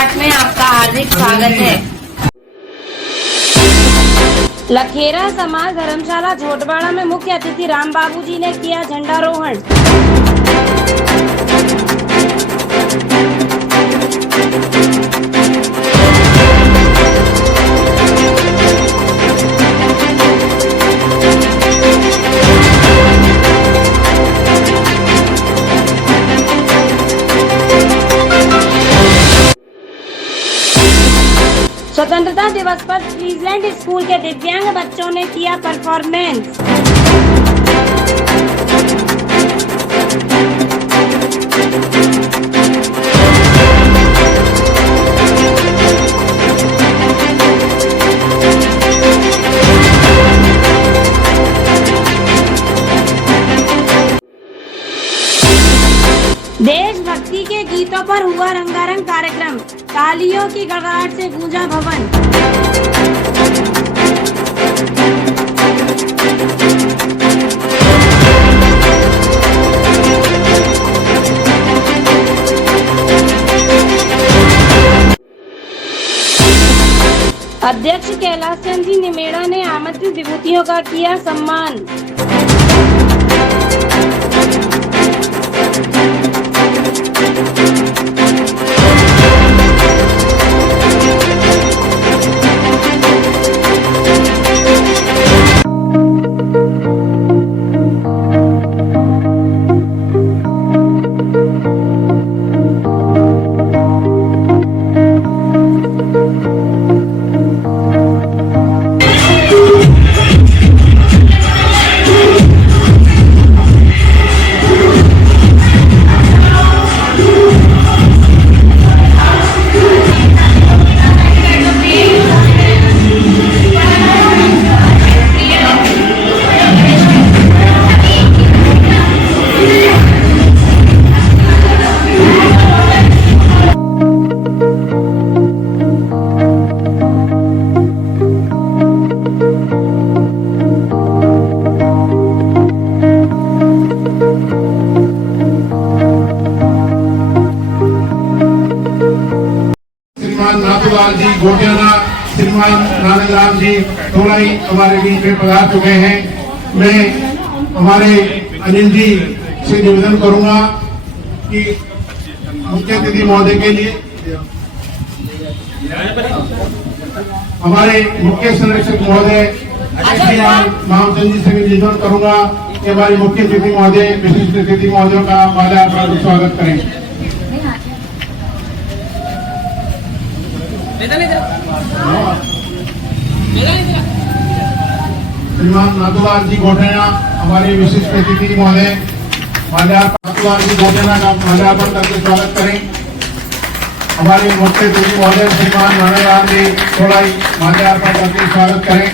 पाठ में आपका हार्दिक स्वागत है। लखेरा समाज धर्मशाला झोटवाड़ा में मुख्य अतिथि राम बाबू जी ने किया झंडारोहण। स्वतंत्रता दिवस पर फ्रीजलैंड स्कूल के दिव्यांग बच्चों ने किया परफॉर्मेंस। देशभक्ति के गीतों पर हुआ रंगारंग कार्यक्रम, तालियों की गड़गड़ाहट से गूंजा भवन। अध्यक्ष कैलाश चंद जी निमेड़ा ने आमंत्रित विभूतियों का किया सम्मान। नाथूलाल जी गोटियाना, श्रीमान नानकराम जी थोड़ाई हमारे बीच में पधार चुके हैं। मैं हमारे अनिल जी से निवेदन करूंगा कि मुख्य अतिथि महोदय के लिए हमारे मुख्य संरक्षक महोदय श्रीमान मामचंद जी से निवेदन करूंगा कि हमारे मुख्य अतिथि महोदय विशिष्ट अतिथि महोदयों का माल्यार्पण स्वागत करें। श्रीमान नाथूलाल जी गोटियाना हमारे विशिष्ट अतिथि महोदय नाथूलाल जी गोटियाना का माल्यार्पण करके स्वागत करें। हमारे मुख्य अतिथि महोदय श्रीमान नानकराम जी थोड़ाई माल्यार्पण करके स्वागत करें।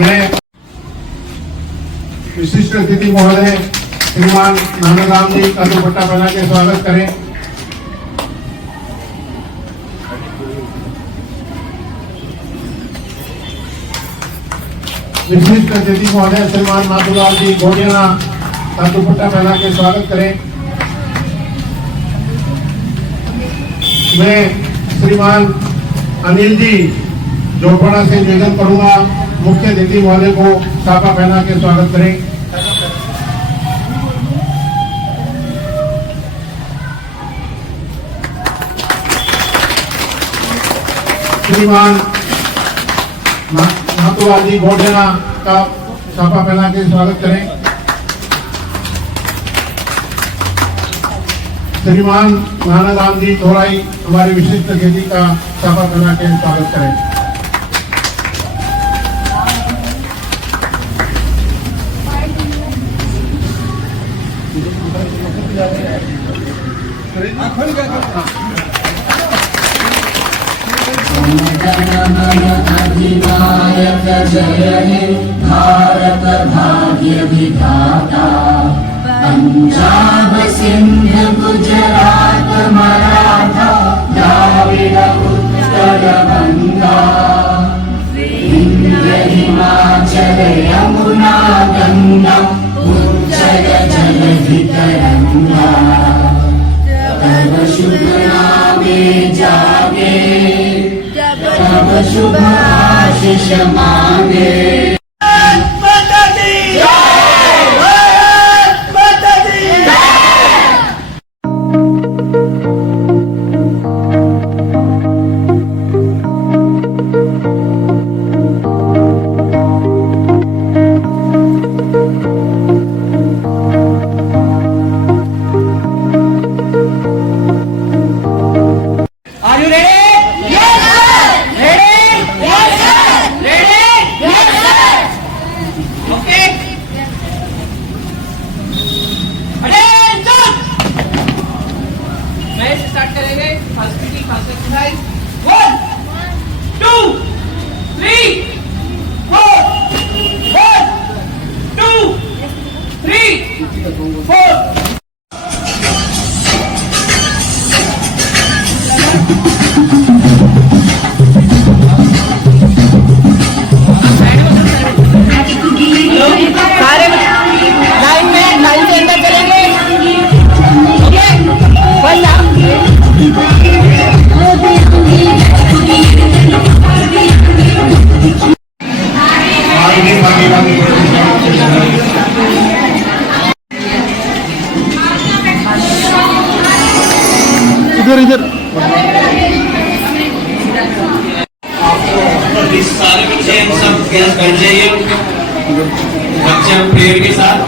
मैं विशिष्ट अतिथि महोदय श्रीमान नानकराम जी का दुपट्टा पहना के स्वागत करें। विशिष्ट अतिथि महोदय श्रीमान नाथूलाल जी गोटियाना का दुपट्टा पहना के स्वागत करें। मैं श्रीमान अनिल जी जोटवाड़ा से निवेदन करूंगा मुख्य अतिथि महोदय को साफा पहना के स्वागत करें। श्रीमान नाथूलाल जी गोटियाना का साफा पहना के स्वागत करें। श्रीमान नानकराम जी थोड़ाई हमारे विशिष्ट अतिथि का साफा पहना के स्वागत करें। अधिनायक जय हे भारत भाग्य विधाता, पंजाब सिंध गुजरात मराठा द्राविड़ उत्कल गंगा, विंध्य हिमाचल यमुना गंगा उच्चय जलधितरंगा तब शुभ नामे जागे तब शुभ आशीष मांगे Are you ready? Yes, sir. Ready? Yes, sir. Ready? Yes, sir. Okay. Attention. मैं स्टार्ट करेंगे फर्स्ट मीटिंग फर्स्ट एक्सरसाइज 1 2 3 4 1 2 3 4 सारे लाइन से अंदर चलेंगे ओके बस इधर सारे बच्चे सब गैस बैठ जाइए बच्चे प्रेयर के साथ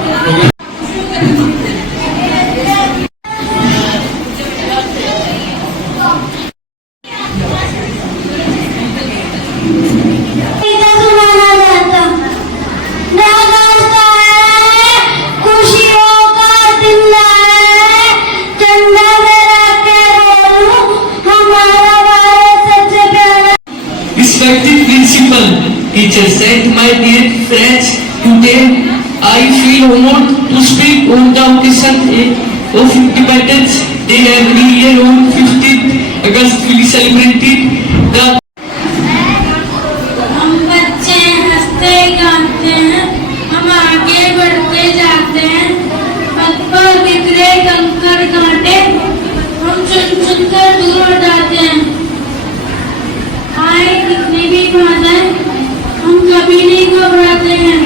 Respected principal, teachers, and my dear friends, today I feel honored to speak on the occasion of Independence Day. Every year on 15th August we celebrated the हम बच्चे हंसते गाते हैं, हम आगे बढ़ते जाते हैं, पथ पर बिखरे कंकड़ कांटे हम चुन चुन कर दूर जाते हैं। आए कितनी भी बाधाएं हम कभी नहीं घबराते हैं।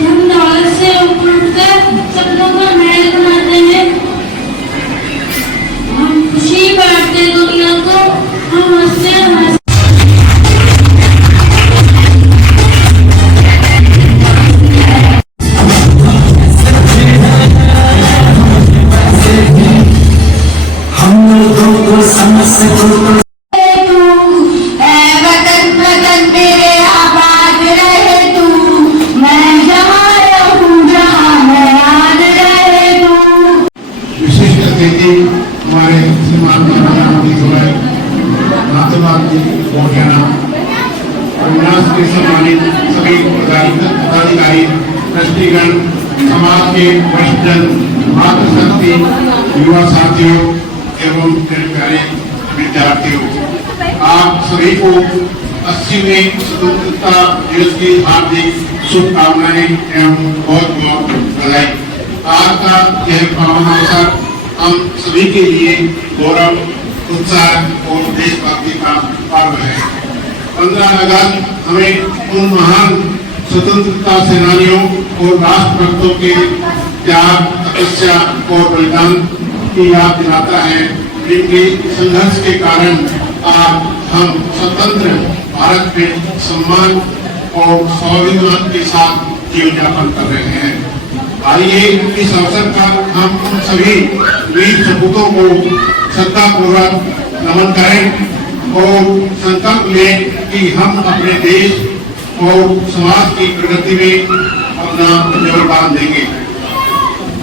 हम दौलत से ऊपर उठकर सपनों का महल बनाते हैं। हम खुशी बांटते दुनिया को, हम हंसते हंसते विशिष्ट अतिथि हमारे श्रीमान महात्मा जी गोठियाना उपन्यास के सम्मानित सभी पदाधिकारी ट्रस्टीगण समाज के वरिष्ठजन मातृशक्ति युवा साथियों एवं प्यारे विद्यार्थियों, आप सभी को 80वें स्वतंत्रता दिवस की हार्दिक शुभकामनाएं एवं बहुत बहुत बधाई। आज का यह पावन अवसर हम सभी के लिए गौरव, उत्साह और देशभक्ति का पर्व है। 15 अगस्त हमें उन महान स्वतंत्रता सेनानियों और राष्ट्रभक्तों के त्याग, तपस्या और बलिदान की याद दिलाता है, जिनके संघर्ष के कारण आज हम स्वतंत्र भारत में सम्मान और स्वाभिमान के साथ जीवन यापन कर रहे हैं। आइए इस अवसर पर हम उन सभी वीर सपूतों को श्रद्धापूर्वक नमन करें और संकल्प लें कि हम अपने देश और समाज की प्रगति में अपना योगदान देंगे।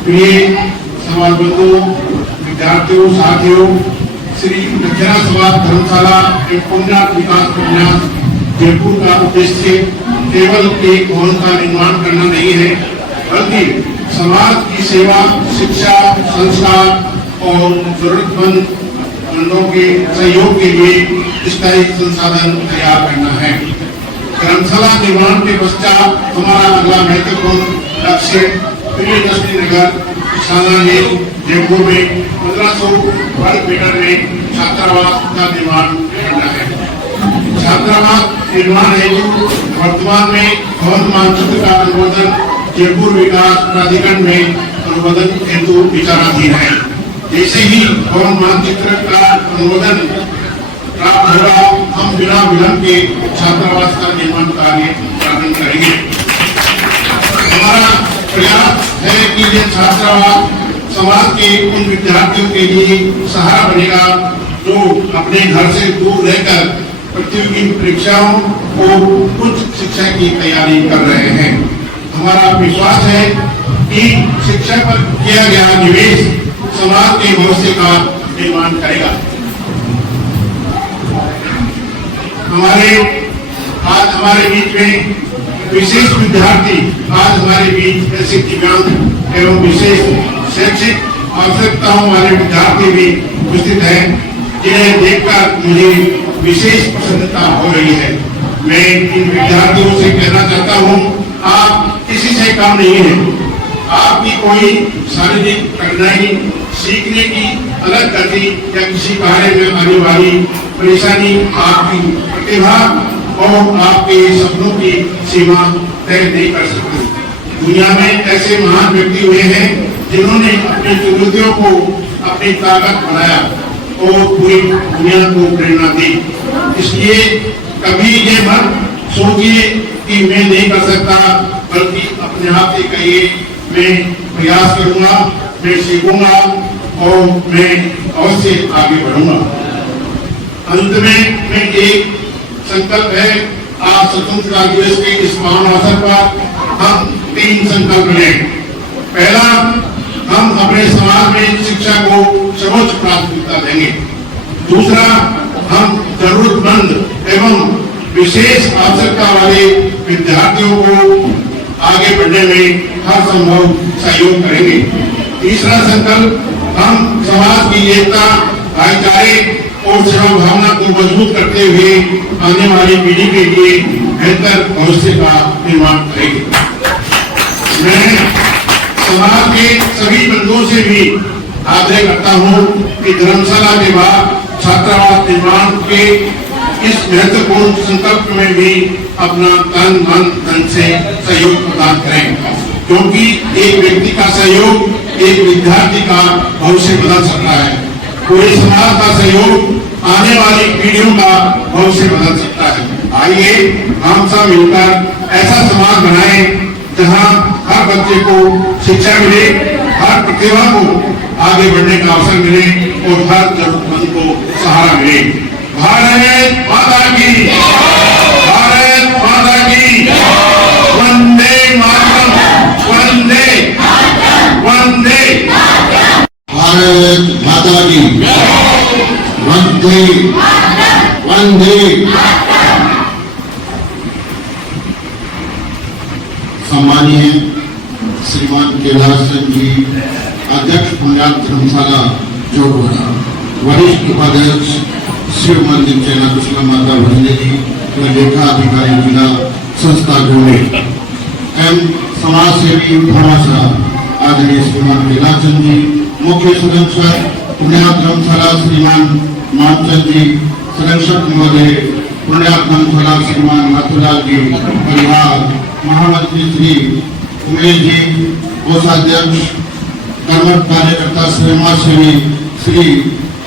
प्रिय समाज बंधुओं, विद्यार्थियों, साथियों, श्री दक्षिणा समाज धर्मशाला एवं पुण्यार्थ विकास प्रन्यास जयपुर का उद्देश्य केवल एक भवन का निर्माण करना नहीं है, बल्कि समाज की सेवा, शिक्षा, संस्कार और जरूरतमंदों के सहयोग के लिए स्थायी संसाधन तैयार करना है। धर्मशाला निर्माण के पश्चात हमारा अगला महत्वपूर्ण लक्ष्य प्रियदर्शनी नगर शाला हिल जयपुर में 1500 वर्ग मीटर में छात्रावास का निर्माण करना है। छात्रावास निर्माण हेतु वर्तमान में भवन मानचित्र का अनुमोदन जयपुर विकास प्राधिकरण में अनुमोदन हेतु विचाराधीन है। जैसे ही भवन मानचित्र का अनुमोदन प्राप्त होगा, हम बिना विलंब के छात्रावास का निर्माण कार्य प्रारंभ करेंगे। हमारा प्रयास है कि ये छात्रावास समाज के उन विद्यार्थियों के लिए सहारा बनेगा जो अपने घर से दूर रहकर प्रतियोगी परीक्षाओं और उच्च शिक्षा की तैयारी कर रहे हैं। हमारा विश्वास है कि शिक्षा पर किया गया निवेश समाज के भविष्य का निर्माण करेगा। आज हमारे बीच में विशेष विद्यार्थी, आज हमारे बीच ऐसे दिव्यांग एवं विशेष शैक्षिक आवश्यकताओं वाले विद्यार्थी भी उपस्थित हैं, जिन्हें देखकर मुझे विशेष प्रसन्नता हो रही है। मैं इन विद्यार्थियों से कहना चाहता हूँ, आप किसी से कम नहीं है। आपकी कोई शारीरिक कठिनाई, सीखने की अलग गति या किसी कार्य में आने वाली परेशानी आपकी प्रतिभा और आपके सपनों की सीमा तय नहीं कर सकती। दुनिया में ऐसे महान व्यक्ति हुए हैं जिन्होंने अपनी चुनौतियों को अपनी ताकत बनाया और पूरी दुनिया को प्रेरणा दी। इसलिए कभी ये मत सोचिए कि मैं नहीं कर सकता, बल्कि अपने आप से कहिए मैं प्रयास करूंगा, मैं सीखूंगा और मैं अवश्य आगे बढ़ूंगा। अंत में मैं एक संकल्प है, आज स्वतंत्रता दिवस के इस महान अवसर पर हम 3 संकल्प लें। पहला, हम अपने समाज में शिक्षा को सर्वोच्च प्राथमिकता देंगे। दूसरा, हम जरूरतमंद एवं विशेष आवश्यकता वाले विद्यार्थियों को आगे बढ़ने में हर संभव सहयोग करेंगे। तीसरा संकल्प, हम समाज की एकता, भाईचारे और सेवा भावना को मजबूत करते हुए आने वाली पीढ़ी के लिए बेहतर भविष्य का निर्माण करेंगे। मैं समाज के सभी बंधुओं से भी आग्रह करता हूँ कि धर्मशाला के बाद छात्रावास निर्माण के इस महत्वपूर्ण संकल्प में भी अपना तन मन धन से सहयोग प्रदान करें, क्योंकि एक व्यक्ति का सहयोग एक विद्यार्थी का भविष्य बदल सकता है। पूरे समाज का सहयोग आने वाली पीढ़ियों का भविष्य बदल सकता है। आइए हम सब मिलकर ऐसा समाज बनाएं जहां हर बच्चे को शिक्षा मिले, हर प्रतिभा को आगे बढ़ने का अवसर मिले और हर जरूरतमंद को सहारा मिले। भारत माता की, भारत माता की, वंदे मातरम, वंदे वंदे। भारत माता की, वंदे वंदे। सम्मानीय श्रीमान कैलाश चंद जी, अध्यक्ष पुण्यार्थ धर्मशाला जोड़वाड़ा, वरिष्ठ उपाध्यक्ष शिव मंदिर चैना कृष्णा माता भंडे जी, लेखा अधिकारी जिला संस्था जोड़े एवं समाज सेवी भाषा आदरणीय श्रीमान कैलाश चंद जी, मुख्य संरक्षक पुण्यार्थ धर्मशाला श्रीमान मानचंद जी, संरक्षक महोदय पुण्यार्थ धर्मशाला श्रीमान माथुलाल जी परिवार, महामंत्री श्री उमेश जी, कोषाध्यक्ष कर्मठ कार्यकर्ता समाज सेवी श्री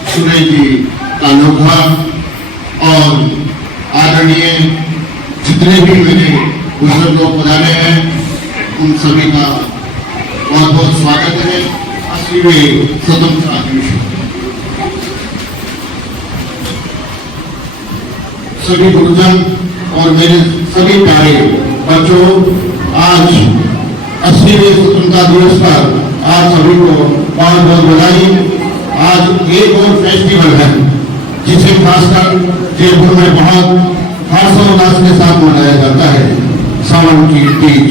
सुरेश जी तालुका और आदरणीय जितने भी मेरे बुजुर्ग लोग पधारे हैं, उन सभी का बहुत बहुत स्वागत है। 80वें स्वतंत्रता दिवस सभी गुरुजन और मेरे सभी प्यारे बच्चों, आज 80वें स्वतंत्रता दिवस पर आप सभी को बहुत बहुत बधाई। आज एक और फेस्टिवल है जिसे खासकर जयपुर में बहुत हर्षोल्लास के साथ मनाया जाता है, सावन की तीज।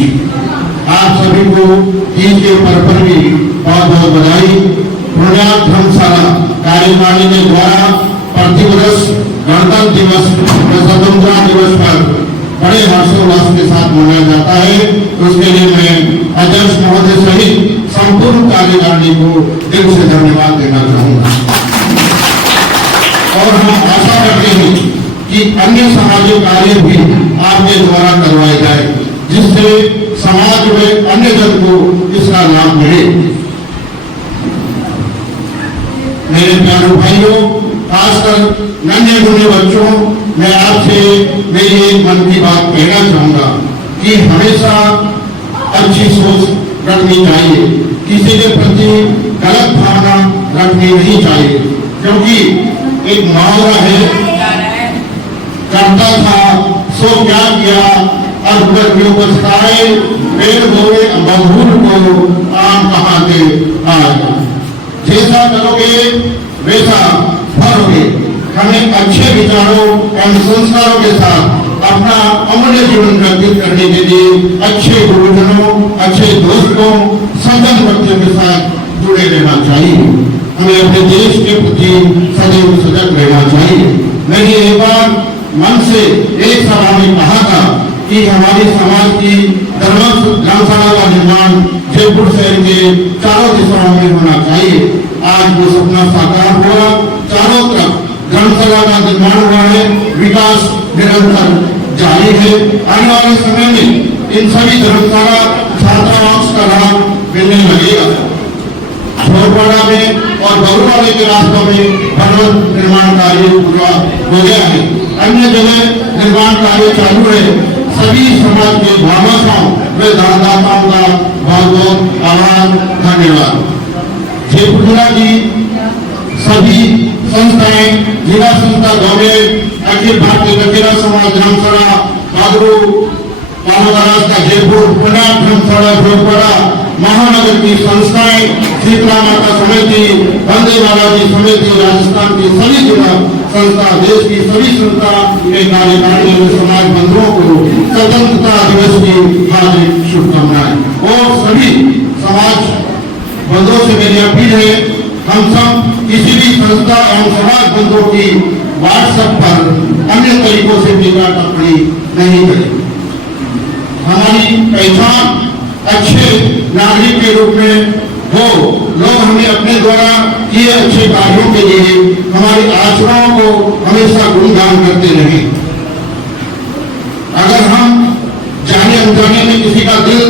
आप सभी को तीज के पर्व पर भी बहुत बहुत बधाई। पुण्यार्थ धर्मशाला कार्यकारिणी के द्वारा प्रतिवर्ष गणतंत्र दिवस व स्वतंत्रता दिवस पर बड़े हर्षोल्लास के साथ मनाया जाता है। उसके लिए मैं अध्यक्ष महोदय सहित संपूर्ण कार्यकारिणी को दिल से धन्यवाद देना चाहूंगा। और हम आशा करते हैं कि अन्य सामाजिक कार्य भी आपके द्वारा करवाए जाए, जिससे समाज में अन्य जन को इसका लाभ मिले। मेरे प्यारे भाइयों, खासकर नन्हे मुन्ने बच्चों, मैं आपसे मेरी एक मन की बात कहना चाहूंगा कि हमेशा अच्छी सोच रखनी चाहिए, किसी के प्रति गलत भावना रखनी नहीं चाहिए, क्योंकि एक मुहावरा है, करता था सो क्या किया, अब क्यों पछताए, पेड़ बोए बबूल को आम कहाँ से आए। जैसा करोगे वैसा भरोगे। हमें अच्छे विचारों एवं संस्कारों के साथ अपना अमूल्य जीवन व्यतीत करने के लिए अच्छे गुरुजनों, अच्छे दोस्तों, सज्जन व्यक्तियों के साथ जुड़े रहना चाहिए। हमें अपने देश के प्रति सदैव सजग रहना चाहिए। मैंने एक बार मन से एक सभा में कहा था कि हमारे समाज की धर्मशाला का निर्माण जयपुर शहर के चारों दिशाओं में होना चाहिए। आज वो सपना साकार हुआ, चारों तरफ धर्मशाला का निर्माण हुआ है, विकास निरंतर जारी है। आने वाले समय में इन सभी धर्मशाला छात्रावास का लाभ मिलने लगेगा। छोरपाड़ा में और बबरुवाड़े के रास्तों में भवन निर्माण कार्य पूरा हो गया है। अन्य जगह निर्माण कार्य चालू है। सभी समाज के भामाशाओं व दानदाताओं का बहुत बहुत आभार, धन्यवाद। जयपुर जिला की सभी संस्थाएं, जिला संस्था गवर्नमेंट, अखिल भारतीय कचेरा समाज धर्मशाला पादरू, रास्ता जयपुर, पुनः धर्मशाला जोधपुरा, महानगर की संस्थाएं, शीतला माता समिति, वंदे बालाजी समिति, राजस्थान की सभी जिला संस्था, देश की सभी संस्था के कार्यकारिणी में समाज बंधुओं को स्वतंत्रता दिवस की हार्दिक शुभकामनाएं। और सभी समाज बंधुओं से मेरी अपील है, हम सब किसी भी संस्था एवं समाज बंधुओं की व्हाट्सएप पर अन्य तरीकों से टीका टिप्पणी नहीं करें। हमारी पहचान अच्छे नागरिक के रूप में हो। लोग हमें अपने द्वारा किए अच्छे कार्यों के लिए हमारे आचरणों को हमेशा गुणगान करते रहें। अगर हम जाने अनजाने में किसी का दिल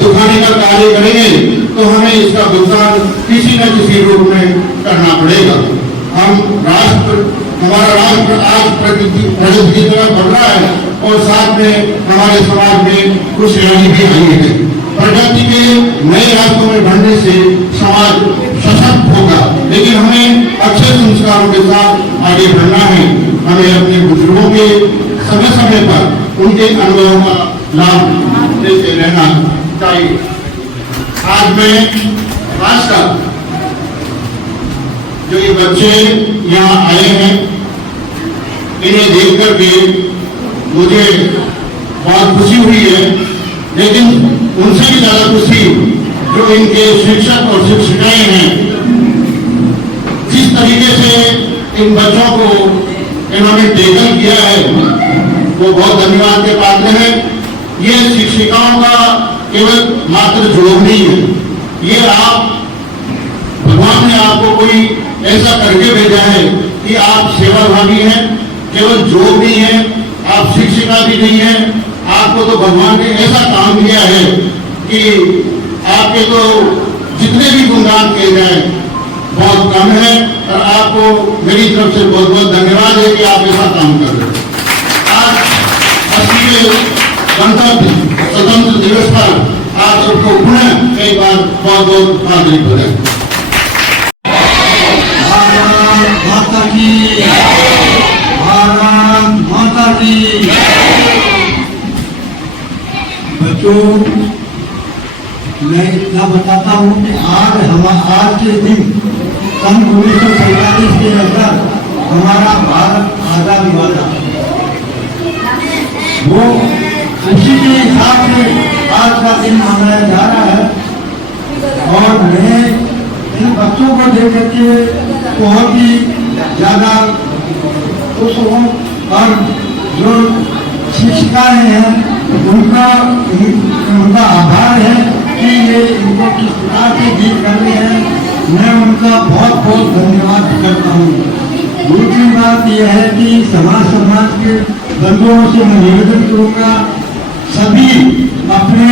दुखाने का कार्य करेंगे तो हमें इसका भुगतान किसी न किसी रूप में करना पड़ेगा। हमारा राष्ट्र आज प्रगति की तरफ बढ़ रहा है और साथ में हमारे समाज में खुशहाली भी आई है। प्रगति के नए रास्तों में बढ़ने से समाज सशक्त होगा, लेकिन हमें अच्छे संस्कारों के साथ आगे बढ़ना है। हमें अपने बुजुर्गों के समय समय पर उनके अनुभवों का लाभ देते रहना चाहिए। आज मैं खासकर जो ये बच्चे यहाँ आए हैं, इन्हें देख करके मुझे बहुत खुशी हुई है, लेकिन उनसे भी ज्यादा खुशी जो इनके शिक्षक और शिक्षिकाएं हैं। जिस तरीके से इन बच्चों को इन्होंने टेकल किया है वो बहुत धन्यवाद के पात्र है। ये शिक्षिकाओं का केवल मात्र जोर नहीं है, ये आप भगवान ने आपको कोई ऐसा करके भेजा है कि आप सेवाभावी हैं, केवल जोर नहीं है, आप शिक्षिका भी नहीं है। आपको तो भगवान ने ऐसा काम किया है कि आपके तो जितने भी गुणगान किए जाए बहुत कम है, और आपको मेरी तरफ से बहुत बहुत धन्यवाद है कि आप ऐसा काम कर रहे हैं। आज 80वें गणतंत्र स्वतंत्र दिवस पर आप सबको पुनः एक बार बहुत बहुत हार्दिक बधाई। माता की भारत माता की। बच्चों, मैं इतना बताता हूँ कि आज के दिन सन 1947 के अंदर हमारा भारत आजाद हुआ था। वो उसी के हिसाब से आज का दिन मनाया जा रहा है। और मैं इन बच्चों को देख करके बहुत ही ज्यादा खुश हूँ। और जो शिक्षिकाएं हैं उनका आभार है कि ये इनको किस प्रकार से गीत कर रहे हैं। मैं उनका बहुत बहुत धन्यवाद करता हूँ। दूसरी बात यह है कि समाज के बंधुओं से मैं निवेदन करूँगा, सभी अपने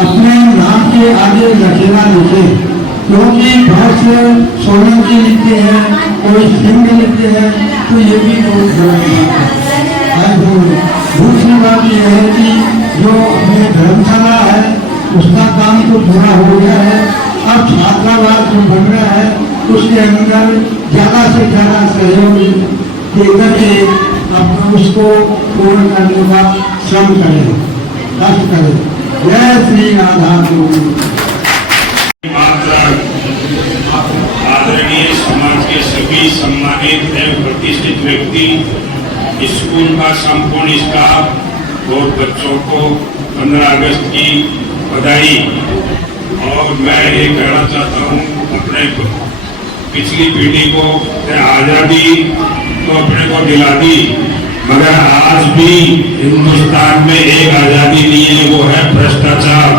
अपने नाम के आगे लखेरा लिखे, क्योंकि बहुत से सोलंकी लिखते हैं, कोई सिंह लिखते हैं, तो ये भी बहुत गलत है। दूसरी बात यह है कि जो अपने धर्मशाला है उसका काम तो पूरा हो गया है। अब छात्रावास जो बन रहा है उसके अंदर ज़्यादा से ज़्यादा सहयोग देकर के उसको पूर्ण करने का श्रम करें, कष्ट करें। जय श्री राधा। आदरणीय समाज के सभी सम्मानित एवं प्रतिष्ठित व्यक्ति, स्कूल का संपूर्ण स्टाफ और बच्चों को 15 अगस्त की बधाई। और मैं ये कहना चाहता हूँ, अपने पिछली पीढ़ी को आज़ादी तो अपने को दिला दी, मगर आज भी हिंदुस्तान में एक आज़ादी नहीं है, वो है भ्रष्टाचार।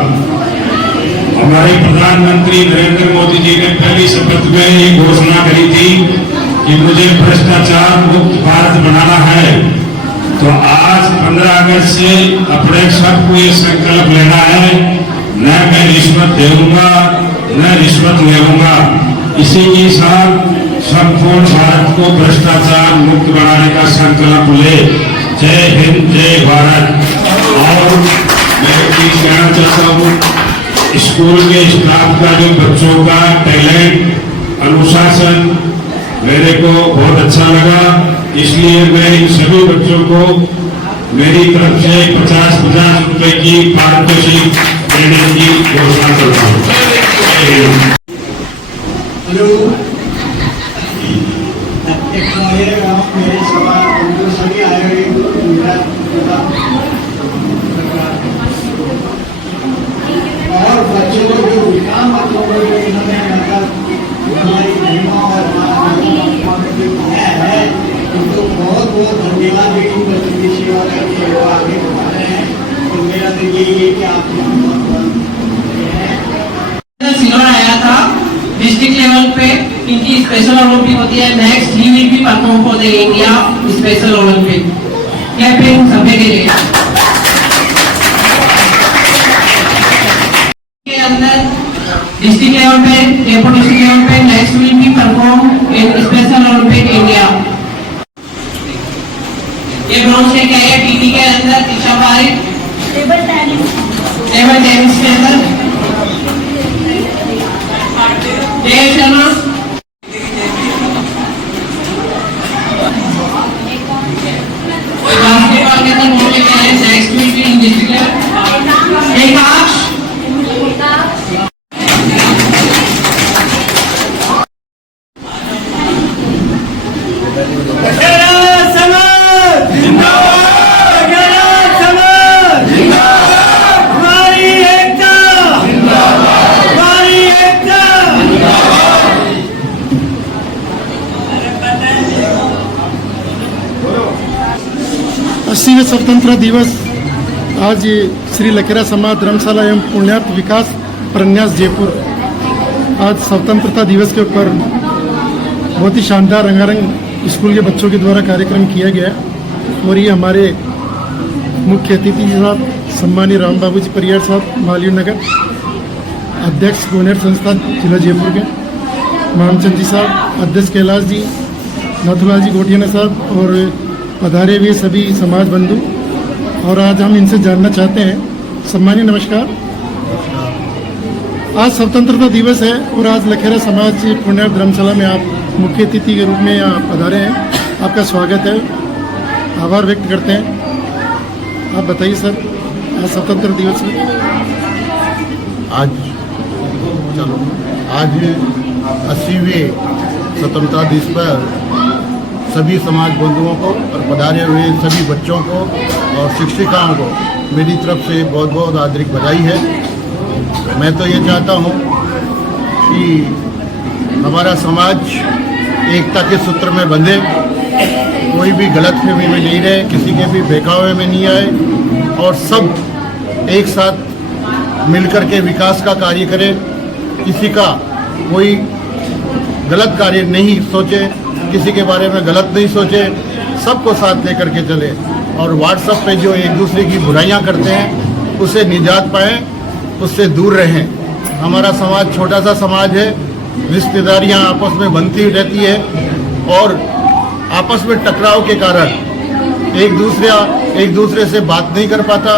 हमारे प्रधानमंत्री नरेंद्र मोदी जी ने पहली शपथ में ये घोषणा करी थी कि मुझे भ्रष्टाचार मुक्त भारत बनाना है। तो आज 15 अगस्त से अपने सबको ये संकल्प लेना है, न मैं रिश्वत दूंगा न रिश्वत लेऊंगा। इसी के साथ संपूर्ण भारत को भ्रष्टाचार मुक्त बनाने का संकल्प ले। जय हिंद, जय भारत। और मैं एक चीज कहना चाहता हूँ, स्कूल के स्टाफ का जो बच्चों का टैलेंट, अनुशासन मेरे को बहुत अच्छा लगा, इसलिए मैं इन सभी बच्चों को मेरी तरफ से 50-50 रुपए की पारितोषिक देने की घोषणा करता हूँ। हेलो, मेरे सवाल सभी आए हुए और बच्चों को जो विकाम बच्चों को जो इन्होंने हमारी महिमा और दिखाया है, उनको बहुत बहुत धन्यवाद। लेकिन बच्चों की सेवा करके वो आगे बढ़ा रहे हैं, तो मेरा तो यही है कि आप सिल्वर आया था डिस्ट्रिक्ट लेवल पे। इनकी स्पेशल ओलंपिक होती है, next he will be perform for the India special Olympic. Clapping सभी के लिए। के अंदर डिस्ट्रिक्ट लेवल पे, जयपुर डिस्ट्रिक्ट लेवल पे next will be perform in special Olympic India. ये ब्रॉन्ज लेके आई है टीटी के अंदर ईशा पारिक, टेबल टेनिस के अंदर जय शर्मा, बास्केटबॉल के अंदर मोड़ लेके आए next will be in district level एकाश। अस्सीवें स्वतंत्रता दिवस आज श्री लखेरा समाज धर्मशाला एवं पुण्यार्थ विकास प्रन्यास जयपुर, आज स्वतंत्रता दिवस के ऊपर बहुत ही शानदार रंगारंग स्कूल के बच्चों के द्वारा कार्यक्रम किया गया। और ये हमारे मुख्य अतिथि साहब सम्मानीय राम बाबू जी परियार साहब, मालवीय नगर अध्यक्ष गोनेर संस्थान जिला जयपुर के, मामचंद जी साहब अध्यक्ष, कैलाश जी, नाथुलाल जी गोटियाना साहब और पधारे हुए सभी समाज बंधु। और आज हम इनसे जानना चाहते हैं। सम्मानीय नमस्कार। आज स्वतंत्रता दिवस है और आज लखेरा समाज पुण्यार्थ धर्मशाला में आप मुख्य अतिथि के रूप में यहाँ पधारे हैं, आपका स्वागत है, आभार व्यक्त करते हैं। आप बताइए सर, आज स्वतंत्रता दिवस है। आज 80वें स्वतंत्रता दिवस पर सभी समाज बंधुओं को और पधारे हुए सभी बच्चों को और शिक्षिकाओं को मेरी तरफ से बहुत बहुत आंतरिक बधाई है। मैं तो ये चाहता हूँ कि हमारा समाज एकता के सूत्र में बंधे कोई भी गलतफहमी में नहीं रहे, किसी के भी बहकावे में नहीं आए और सब एक साथ मिलकर के विकास का कार्य करें। किसी का कोई गलत कार्य नहीं सोचे, किसी के बारे में गलत नहीं सोचे, सबको साथ लेकर के चले और व्हाट्सएप पे जो एक दूसरे की बुराइयां करते हैं उससे निजात पाएं, उससे दूर रहें। हमारा समाज छोटा सा समाज है, रिश्तेदारियां आपस में बनती रहती है और आपस में टकराव के कारण एक दूसरे से बात नहीं कर पाता,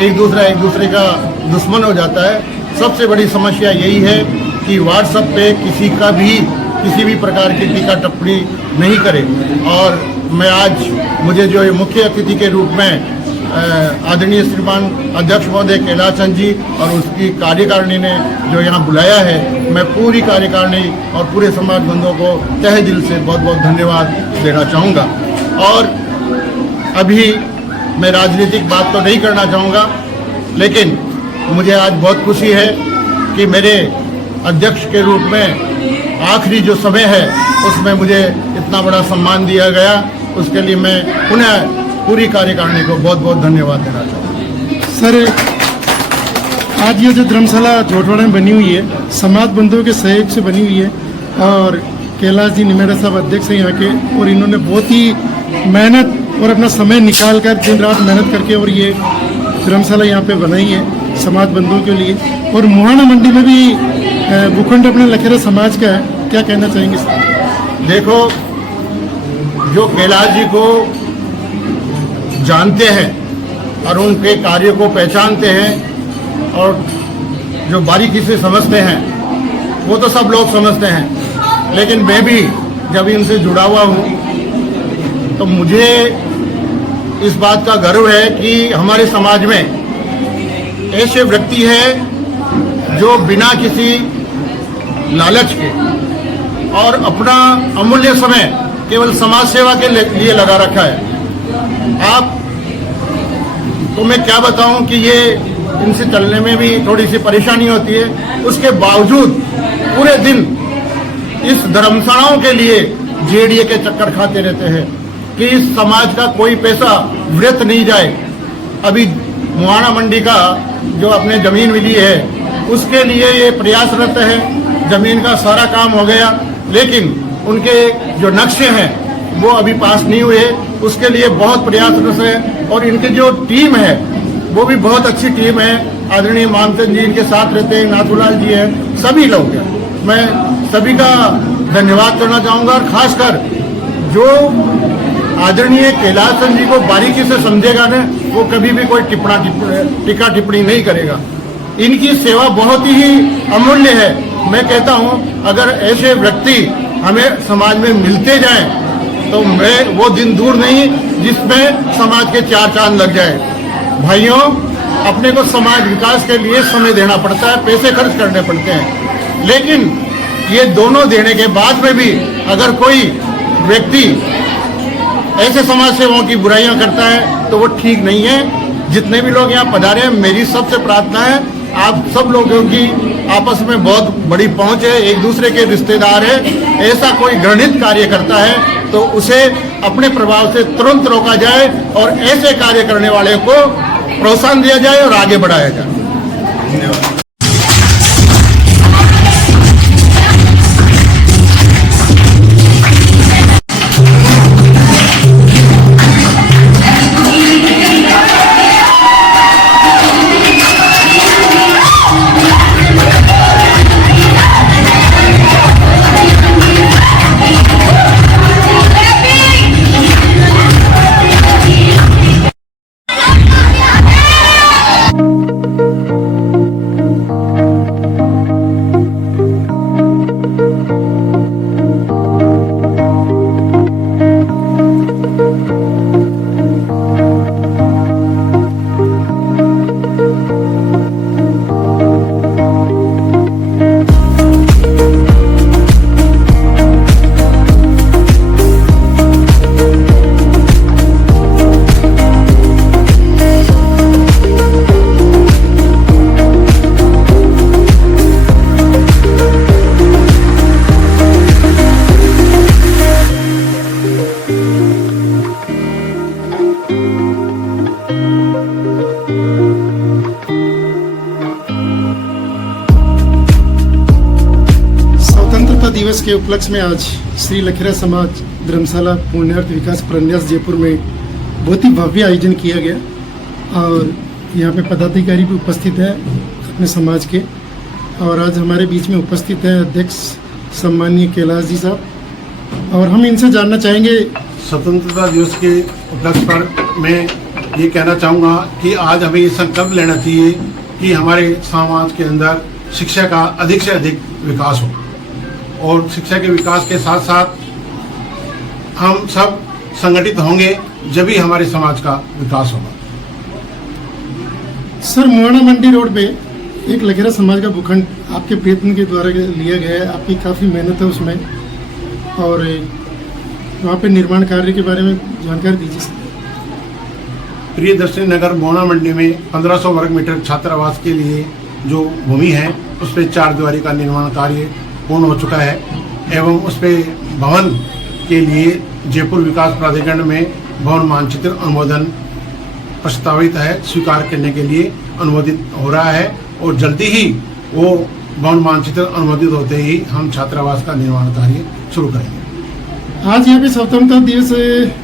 एक दूसरे का दुश्मन हो जाता है। सबसे बड़ी समस्या यही है कि व्हाट्सएप पे किसी भी प्रकार की टीका टिप्पणी नहीं करें। और मैं आज मुझे जो मुख्य अतिथि के रूप में आदरणीय श्रीमान अध्यक्ष महोदय कैलाश चंद जी और उसकी कार्यकारिणी ने जो यहाँ बुलाया है, मैं पूरी कार्यकारिणी और पूरे समाज बंधुओं को तहे दिल से बहुत बहुत धन्यवाद देना चाहूँगा। और अभी मैं राजनीतिक बात तो नहीं करना चाहूँगा, लेकिन मुझे आज बहुत खुशी है कि मेरे अध्यक्ष के रूप में आखिरी जो समय है उसमें मुझे इतना बड़ा सम्मान दिया गया। उसके लिए मैं पुनः पूरी कार्यकारिणी को बहुत बहुत धन्यवाद देना चाहूँगा। सर, आज ये जो धर्मशाला जोटवाड़ा में बनी हुई है समाज बंधुओं के सहयोग से बनी हुई है और कैलाश जी निमेरा साहब अध्यक्ष हैं यहाँ के, और इन्होंने बहुत ही मेहनत और अपना समय निकाल कर दिन रात मेहनत करके और ये धर्मशाला यहाँ पे बनाई है समाज बंधुओं के लिए। और मुहाना मंडी में भी भूखंड अपने लखेरा समाज का है, क्या कहना चाहेंगे सर? देखो, जो कैलाश जी को जानते हैं और उनके कार्य को पहचानते हैं और जो बारीकी से समझते हैं वो तो सब लोग समझते हैं, लेकिन मैं भी जब इनसे जुड़ा हुआ हूँ तो मुझे इस बात का गर्व है कि हमारे समाज में ऐसे व्यक्ति हैं जो बिना किसी लालच के और अपना अमूल्य समय केवल समाज सेवा के लिए लगा रखा है। आप तो मैं क्या बताऊं कि ये इनसे चलने में भी थोड़ी सी परेशानी होती है, उसके बावजूद पूरे दिन इस धर्मशालाओं के लिए जेडीए के चक्कर खाते रहते हैं कि इस समाज का कोई पैसा व्यर्थ नहीं जाए। अभी मुहाना मंडी का जो अपने जमीन मिली है उसके लिए ये प्रयासरत है। जमीन का सारा काम हो गया, लेकिन उनके जो नक्शे हैं वो अभी पास नहीं हुए, उसके लिए बहुत प्रयासरत है। और इनकी जो टीम है वो भी बहुत अच्छी टीम है। आदरणीय मानचंद जी इनके साथ रहते हैं, नाथूलाल जी हैं, सभी लोग हैं। मैं सभी का धन्यवाद करना चाहूँगा और खासकर जो आदरणीय कैलाश चंद जी को बारीकी से समझेगा ना, वो कभी भी कोई टीका टिप्पणी नहीं करेगा। इनकी सेवा बहुत ही अमूल्य है। मैं कहता हूँ अगर ऐसे व्यक्ति हमें समाज में मिलते जाएं तो वो दिन दूर नहीं जिसमें समाज के 4 चांद लग जाए। भाइयों, अपने को समाज विकास के लिए समय देना पड़ता है, पैसे खर्च करने पड़ते हैं, लेकिन ये दोनों देने के बाद में भी अगर कोई व्यक्ति ऐसे समाज सेवाओं की बुराइयां करता है तो वो ठीक नहीं है। जितने भी लोग यहाँ पधारे हैं, मेरी सबसे प्रार्थना है आप सब लोगों की आपस में बहुत बड़ी पहुंच है, एक दूसरे के रिश्तेदार है। ऐसा कोई घृणित कार्य करता है तो उसे अपने प्रभाव से तुरंत रोका जाए और ऐसे कार्य करने वाले को प्रोत्साहन दिया जाए और आगे बढ़ाया जाए। धन्यवाद। उपलक्ष्य में आज श्री लखेरा समाज धर्मशाला पुण्यार्थ विकास प्रन्यास जयपुर में बहुत ही भव्य आयोजन किया गया और यहाँ पे पदाधिकारी भी उपस्थित है अपने समाज के। और आज हमारे बीच में उपस्थित है अध्यक्ष सम्माननीय कैलाश जी साहब, और हम इनसे जानना चाहेंगे। स्वतंत्रता दिवस के उपलक्ष्य पर मैं ये कहना चाहूँगा कि आज हमें ये संकल्प लेना चाहिए कि हमारे समाज के अंदर शिक्षा का अधिक से अधिक विकास हो, और शिक्षा के विकास के साथ साथ हम सब संगठित होंगे जब ही हमारे समाज का विकास होगा। सर, मुआना मंडी रोड पे एक लखेरा समाज का भूखंड आपके प्रयत्न के द्वारा लिया गया है, आपकी काफ़ी मेहनत है उसमें, और वहाँ पे निर्माण कार्य के बारे में जानकारी दीजिए सर। प्रियदर्शनी नगर मोना मंडी में 1500 वर्ग मीटर छात्रावास के लिए जो भूमि है उस पर 4 दीवारी का निर्माण कार्य पूर्ण हो चुका है, एवं उस पर भवन के लिए जयपुर विकास प्राधिकरण में भवन मानचित्र अनुमोदन प्रस्तावित है, स्वीकार करने के लिए अनुमोदित हो रहा है, और जल्दी ही वो भवन मानचित्र अनुमोदित होते ही हम छात्रावास का निर्माण कार्य शुरू करेंगे। आज यहाँ पे स्वतंत्रता दिवस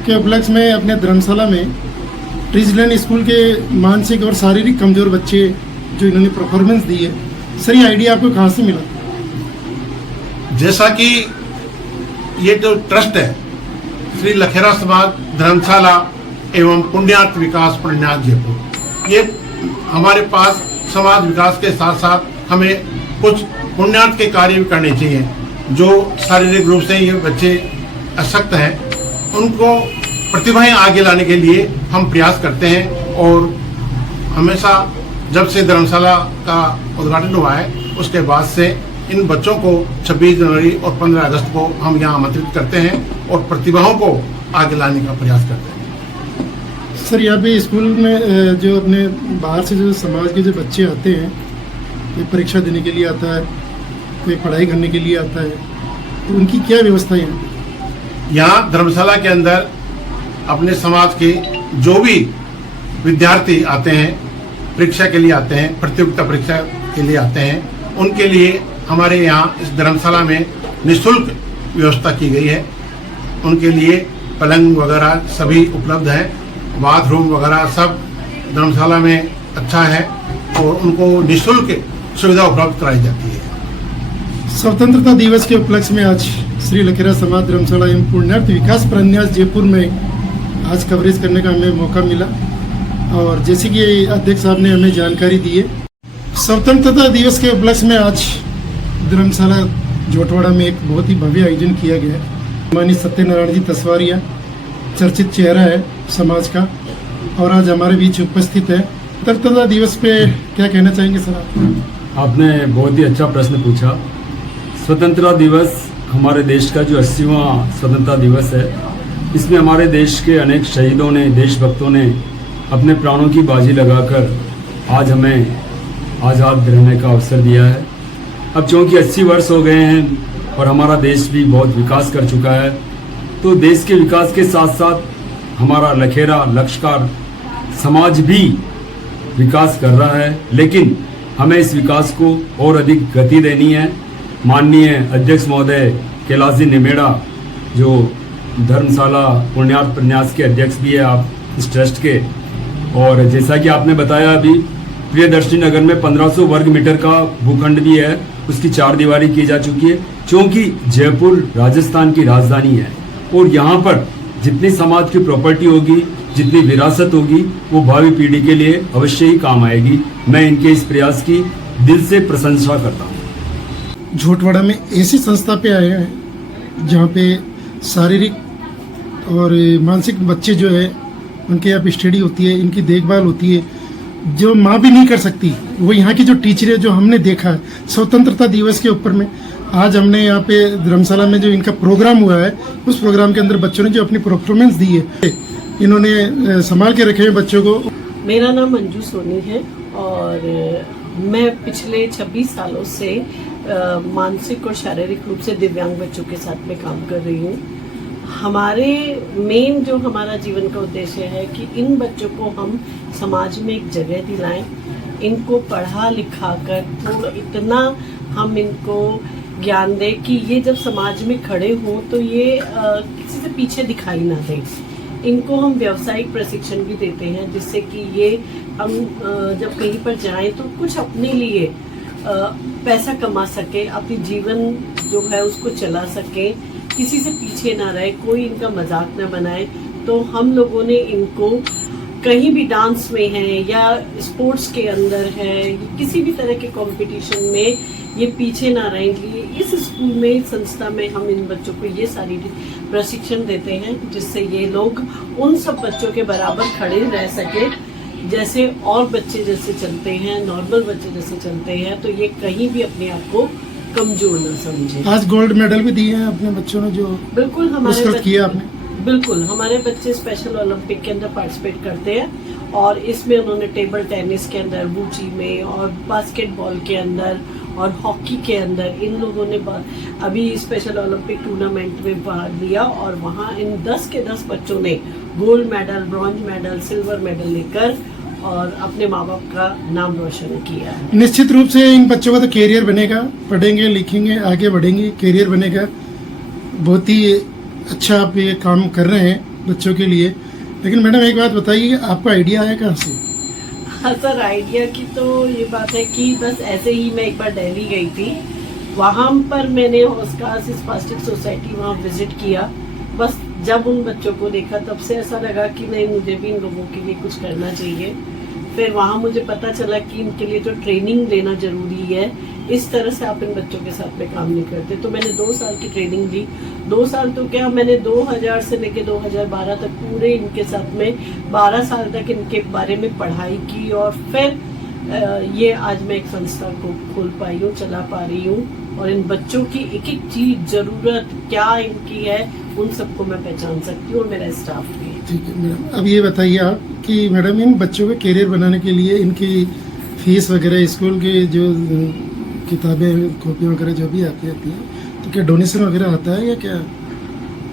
के उपलक्ष्य में अपने धर्मशाला में ट्रिजलैंड स्कूल के मानसिक और शारीरिक कमजोर बच्चे जो इन्होंने परफॉर्मेंस दी है, सर ये आइडिया आपको कहाँ से मिला? जैसा कि ये जो ट्रस्ट है श्री लखेरा समाज धर्मशाला एवं पुण्यार्थ विकास प्रन्यास जयपुर, ये हमारे पास समाज विकास के साथ साथ हमें कुछ पुण्यार्थ के कार्य भी करने चाहिए। जो शारीरिक रूप से ये बच्चे अशक्त हैं उनको प्रतिभाएं आगे लाने के लिए हम प्रयास करते हैं, और हमेशा जब से धर्मशाला का उद्घाटन हुआ है उसके बाद से इन बच्चों को 26 जनवरी और 15 अगस्त को हम यहाँ आमंत्रित करते हैं और प्रतिभाओं को आगे लाने का प्रयास करते हैं। सर, यहाँ पे स्कूल में जो अपने बाहर से जो समाज के जो बच्चे आते हैं, कोई परीक्षा देने के लिए आता है, कोई पढ़ाई करने के लिए आता है, तो उनकी क्या व्यवस्था है? यहाँ धर्मशाला के अंदर अपने समाज के जो भी विद्यार्थी आते हैं, परीक्षा के लिए आते हैं, प्रतियोगिता परीक्षा के लिए आते हैं, उनके लिए हमारे यहाँ इस धर्मशाला में निःशुल्क व्यवस्था की गई है। उनके लिए पलंग वगैरह सभी उपलब्ध है, बाथरूम वगैरह सब धर्मशाला में अच्छा है, और उनको निःशुल्क सुविधा उपलब्ध कराई जाती है। स्वतंत्रता दिवस के उपलक्ष्य में आज श्री लखेरा समाज धर्मशाला एवं पुण्यार्थ विकास प्रन्यास जयपुर में आज कवरेज करने का हमें मौका मिला, और जैसे कि अध्यक्ष साहब ने हमें जानकारी दी है, स्वतंत्रता दिवस के उपलक्ष्य में आज धर्मशाला जोटवाड़ा में एक बहुत ही भव्य आयोजन किया गया है। माननीय सत्यनारायण जी तसवारिया चर्चित चेहरा है समाज का, और आज हमारे बीच उपस्थित है। स्वतंत्रता दिवस पे क्या कहना चाहेंगे सर आप? आपने बहुत ही अच्छा प्रश्न पूछा। स्वतंत्रता दिवस हमारे देश का जो 80वां स्वतंत्रता दिवस है, इसमें हमारे देश के अनेक शहीदों ने, देशभक्तों ने अपने प्राणों की बाजी लगाकर आज हमें आज़ाद रहने का अवसर दिया है। अब चूँकि 80 वर्ष हो गए हैं और हमारा देश भी बहुत विकास कर चुका है, तो देश के विकास के साथ साथ हमारा लखेरा लक्षकार समाज भी विकास कर रहा है, लेकिन हमें इस विकास को और अधिक गति देनी है। माननीय अध्यक्ष महोदय कैलाश जी निमेड़ा, जो धर्मशाला पुण्यार्थ प्रन्यास के अध्यक्ष भी है आप इस ट्रस्ट के, और जैसा कि आपने बताया अभी प्रियदर्शनी नगर में 1500 वर्ग मीटर का भूखंड भी है, उसकी 4 दीवारी की जा चुकी है। क्योंकि जयपुर राजस्थान की राजधानी है और यहाँ पर जितनी समाज की प्रॉपर्टी होगी, जितनी विरासत होगी, वो भावी पीढ़ी के लिए अवश्य ही काम आएगी। मैं इनके इस प्रयास की दिल से प्रशंसा करता हूँ। झोटवाड़ा में ऐसी संस्था पे आए हैं जहाँ पे शारीरिक और मानसिक बच्चे जो है उनके यहाँ पे स्टडी होती है, इनकी देखभाल होती है, जो माँ भी नहीं कर सकती, वो यहाँ की जो टीचर है, जो हमने देखा है स्वतंत्रता दिवस के ऊपर में। आज हमने यहाँ पे धर्मशाला में जो इनका प्रोग्राम हुआ है, उस प्रोग्राम के अंदर बच्चों ने जो अपनी परफॉर्मेंस दी है, इन्होंने संभाल के रखे हैं बच्चों को। मेरा नाम मंजू सोनी है और मैं पिछले 26 सालों से मानसिक और शारीरिक रूप से दिव्यांग बच्चों के साथ में काम कर रही हूँ। हमारे मेन जो हमारा जीवन का उद्देश्य है कि इन बच्चों को हम समाज में एक जगह दिलाएं, इनको पढ़ा लिखा कर तो इतना हम इनको ज्ञान दे कि ये जब समाज में खड़े हों तो ये किसी से पीछे दिखाई ना दें। इनको हम व्यावसायिक प्रशिक्षण भी देते हैं जिससे कि ये हम जब कहीं पर जाएं तो कुछ अपने लिए पैसा कमा सके, अपनी जीवन जो है उसको चला सके, किसी से पीछे ना रहे, कोई इनका मजाक ना बनाए। तो हम लोगों ने इनको कहीं भी डांस में है या स्पोर्ट्स के अंदर है, किसी भी तरह के कंपटीशन में ये पीछे ना रहेंगे। इस स्कूल में, इस संस्था में हम इन बच्चों को ये सारी प्रशिक्षण देते हैं जिससे ये लोग उन सब बच्चों के बराबर खड़े रह सके जैसे और बच्चे जैसे चलते हैं, नॉर्मल बच्चे जैसे चलते हैं। तो ये कहीं भी अपने आप को कमजोर ना समझे। आज गोल्ड मेडल भी दिए हैं अपने बच्चों ने, जो बिल्कुल हमारे किया आपने। बिल्कुल हमारे बच्चे स्पेशल ओलंपिक के अंदर पार्टिसिपेट करते हैं और इसमें उन्होंने टेबल टेनिस के अंदर, वूची में और बास्केटबॉल के अंदर और हॉकी के अंदर इन लोगों ने अभी स्पेशल ओलंपिक टूर्नामेंट में भाग लिया और वहाँ इन 10 के 10 बच्चों ने gold medal, bronze medal, silver medal लेकर और अपने माँ बाप का नाम रोशन किया है। निश्चित रूप से इन बच्चों का तो कैरियर बनेगा, पढ़ेंगे लिखेंगे आगे बढ़ेंगे, कैरियर बनेगा। बहुत ही अच्छा आप ये काम कर रहे हैं बच्चों के लिए। लेकिन मैडम एक बात बताइए, आपका आइडिया आया कहाँ से? हाँ सर, आइडिया की तो ये बात है कि बस ऐसे ही मैं एक बार दिल्ली गई थी, वहाँ पर मैंने ऑस्कार्स स्पास्टिक सोसाइटी वहाँ विजिट किया। बस जब उन बच्चों को देखा तब से ऐसा लगा कि नहीं, मुझे भी इन लोगों के लिए कुछ करना चाहिए। फिर वहाँ मुझे पता चला कि इनके लिए तो ट्रेनिंग लेना जरूरी है, इस तरह से आप इन बच्चों के साथ में काम नहीं करते। तो मैंने 2 साल की ट्रेनिंग ली। 2 साल तो क्या, मैंने 2000 से लेके 2012 तक पूरे इनके साथ में 12 साल तक इनके बारे में पढ़ाई की और फिर ये आज मैं एक संस्था को खोल पाई हूँ, चला पा रही हूँ और इन बच्चों की एक एक चीज, जरूरत क्या इनकी है, उन सबको मैं पहचान सकती हूँ और मेरा स्टाफ भी। ठीक है मैडम, अब ये बताइए आप कि मैडम इन बच्चों के कैरियर बनाने के लिए इनकी फीस वगैरह, स्कूल की जो किताबें, कॉपी वगैरह जो भी आती है, तो क्या डोनेशन वगैरह आता है या क्या?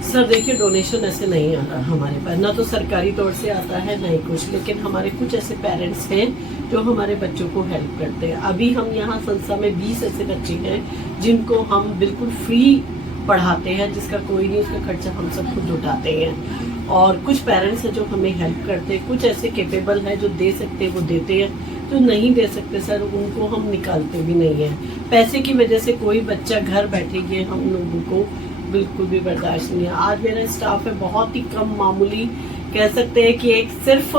सर देखिए, डोनेशन ऐसे नहीं आ रहा हमारे पास, ना तो सरकारी तौर से आता है ना ही कुछ। लेकिन हमारे कुछ ऐसे पेरेंट्स हैं जो हमारे बच्चों को हेल्प करते हैं। अभी हम यहाँ संस्था में 20 ऐसे बच्चे हैं जिनको हम बिल्कुल फ्री पढ़ाते हैं, जिसका कोई नहीं, उसका खर्चा हम सब खुद उठाते हैं। और कुछ पेरेंट्स हैं जो हमें हेल्प करते हैं, कुछ ऐसे केपेबल हैं जो दे सकते हैं वो देते हैं, जो नहीं दे सकते सर उनको हम निकालते भी नहीं हैं। पैसे की वजह से कोई बच्चा घर बैठेगी हम लोगों को बिल्कुल भी बर्दाश्त नहीं है। आज मेरा स्टाफ है बहुत ही कम, मामूली कह सकते हैं कि एक सिर्फ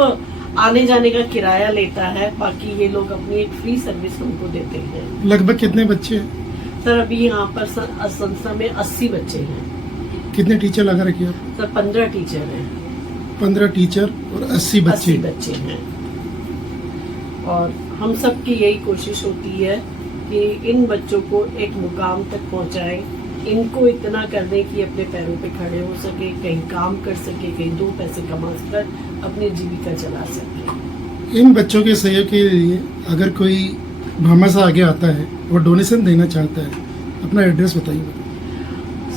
आने जाने का किराया लेता है, बाकी ये लोग अपनी एक फ्री सर्विस हमको देते हैं। लगभग कितने बच्चे हैं? सर अभी यहाँ पर संस्था में 80 बच्चे हैं। कितने टीचर लगा रखे हैं? सर 15 टीचर हैं। 15 टीचर और 80 बच्चे हैं। और हम सब की यही कोशिश होती है कि इन बच्चों को एक मुकाम तक पहुँचाएं, इनको इतना कर दें कि अपने पैरों पे खड़े हो सके, कहीं काम कर सके, कहीं 2 पैसे कमा कर अपनी जीविका चला सके। इन बच्चों के सहयोग के लिए अगर कोई भामा से आगे आता है और डोनेशन देना चाहता है, अपना एड्रेस बताइए।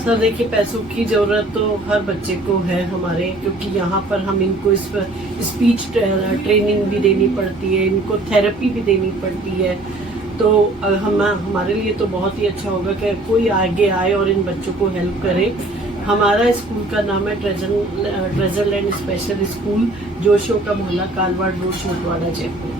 सर देखिए, पैसों की ज़रूरत तो हर बच्चे को है हमारे, क्योंकि यहाँ पर हम इनको स्पीच ट्रेनिंग भी देनी पड़ती है, इनको थेरेपी भी देनी पड़ती है। तो हमारे लिए तो बहुत ही अच्छा होगा कि कोई आगे आए और इन बच्चों को हेल्प करे। हमारा स्कूल का नाम है ट्रेजरलैंड स्पेशल स्कूल, जोशो का मोहल्ला, कालवाड़ रोड, छोटवाड़ा, जयपुर।